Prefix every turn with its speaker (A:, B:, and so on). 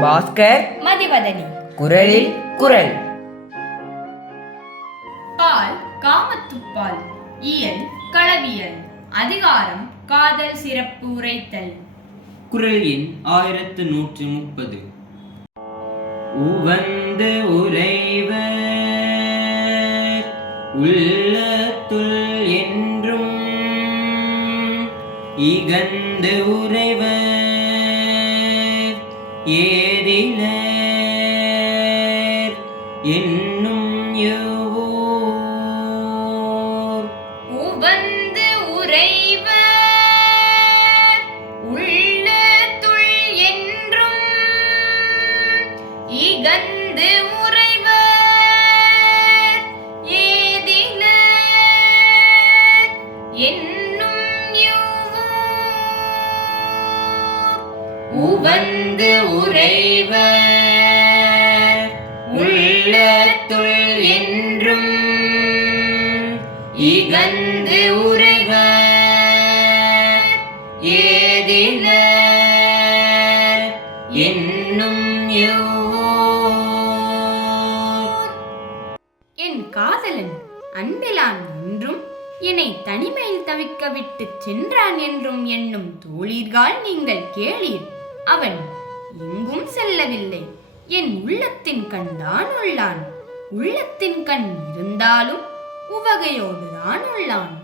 A: பாஸ்கர்
B: மதிவதனி.
A: குரலில் குரல்.
B: பால் காமத்துப்பால் இயல் களவியல் அதிகாரம் காதல் சிறப்பு உரைத்தல்.
C: குரல் எண் ஆயிரத்து நூற்று முப்பது. உவந்து உறைவர் உள்ளத்துள் என்றும் இகந்து உறைவர். ஏதிலர் என்னும் யோர்
B: உவந்து உறைவர் உள்ள துள் என்றும் இகந்து உறைவர் ஏதிலர் என் உவந்து உறைவர் உள்ளத்துள் என்றும் இகந்து உறைவர் ஏதில என்னும் என் காதலன் அன்பிலான் என்றும் என்னை தனிமையில் தவிக்க விட்டு சென்றான் என்றும் எண்ணும் தோழீர்கள் நீங்கள் கேளீர். அவன் எங்கும் செல்லவில்லை. என் உள்ளத்தின் கண்தான் உள்ளான். உள்ளத்தின் கண் இருந்தாலும் உவகையோடு தான் உள்ளான்.